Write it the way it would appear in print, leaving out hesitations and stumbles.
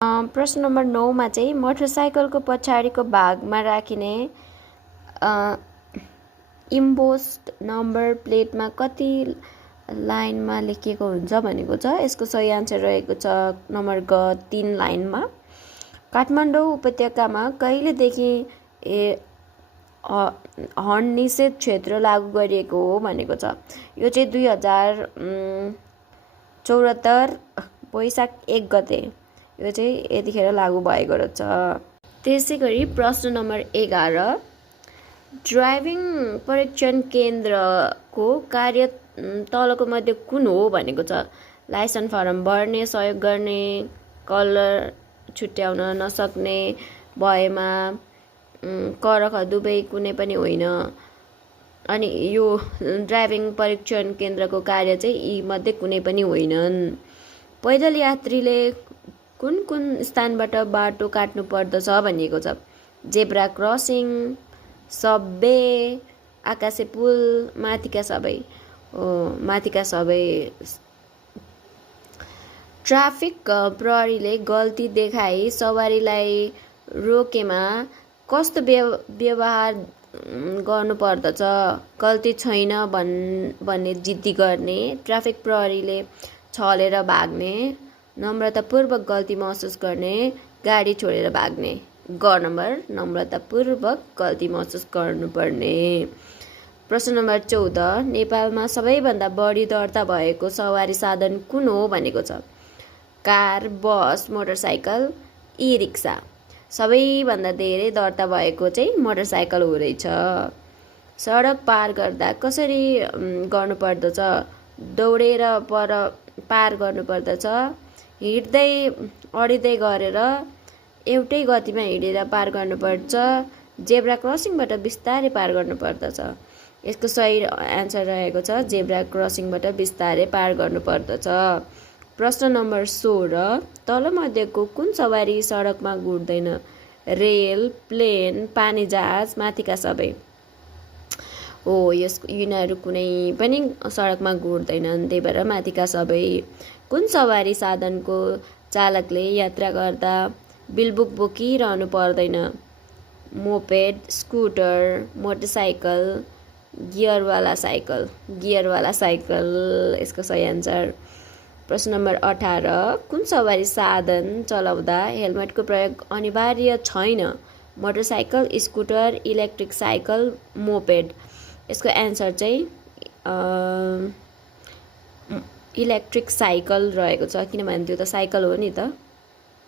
प्रश्न नम्बर 9 मा चाहिँ मोटरसाइकलको पछाडिको भागमा राखिने इम्बोस्ड नम्बर प्लेटमा कति लाइनमा लेखिएको हुन्छ भनेको छ। यसको सही आन्सर रहेको छ नम्बर ग 3 लाइनमा। काठमाडौँ उपत्यकामा कहिलेदेखि हर्न निषेध क्षेत्र लागू गरिएको हो भनेको छ। यो चाहिँ 2074 वैशाख 1 गते यो चाहिँ यतिखेर लागू भएको रहेछ। त्यसै गरी प्रश्न नम्बर 11 ड्राइभिङ परीक्षण केन्द्रको कार्य तलको मध्ये कुन हो भनेको छ। लाइसेन्स फर्म भर्ने, सहयोग गर्ने, कलर छुट्याउन नसक्ने भएमा कर दुवै कुनै पनि होइन। अनि यो ड्राइभिङ परीक्षण केन्द्रको कार्य चाहिँ यी मध्ये कुनै पनि होइनन्। पैदल यात्रीले कुन कुन स्थानबाट बाटो काट्नु पर्दछ भनिएको छ। जेब्रा क्रसिङ, सबवे, आकाशे पुल, माथिका सबै। ट्राफिक प्रहरीले गल्ती देखाई सवारीलाई रोकेमा कस्तो व्यवहार गर्नुपर्दछ। गल्ती छैन भन्ने जिद्दी गर्ने, ट्राफिक प्रहरीले छलेर भाग्ने, नम्रतापूर्वक गल्ती महसुस गर्ने, गाडी छोडेर भाग्ने। ग नम्बर नम्रतापूर्वक गल्ती महसुस गर्नुपर्ने। प्रश्न नम्बर 14 नेपालमा सबैभन्दा बढी दर्ता भएको सवारी साधन कुन हो भनेको छ। कार, बस, मोटरसाइकल, ई रिक्सा। सबैभन्दा धेरै दर्ता भएको चाहिँ मोटरसाइकल हो रहेछ। सडक पार गर्दा कसरी गर्नुपर्दछ। दौडेर पार गर्नुपर्दछ, हिँड्दै अडिँदै गरेर एउटै गतिमा हिँडेर पार गर्नुपर्छ, जेब्रा क्रसिङबाट बिस्तारै पार गर्नुपर्दछ। यसको सही आन्सर रहेको छ जेब्रा क्रसिङबाट बिस्तारै पार गर्नुपर्दछ। प्रश्न नम्बर 16 तलमध्येको कुन सवारी सडकमा घुर्दैन। रेल, प्लेन, पानी जहाज, माथिका सबै। हो यिनीहरू कुनै पनि सडकमा घुर्दैनन्, त्यही भएर माथिका सबै। कुन सवारी साधनको चालकले यात्रा गर्दा बिलबुक बोकिरहनु पर्दैन। मोपेड, स्कुटर, मोटरसाइकल, गियरवाला साइकल। यसको सही आन्सर। प्रश्न नम्बर 18 कुन सवारी साधन चलाउँदा हेलमेटको प्रयोग अनिवार्य छैन। Motorcycle, scooter, electric cycle, moped. यसको एन्सर चाहिँ इलेक्ट्रिक साइकल रहेको छ, किनभने त्यो त साइकल हो नि त।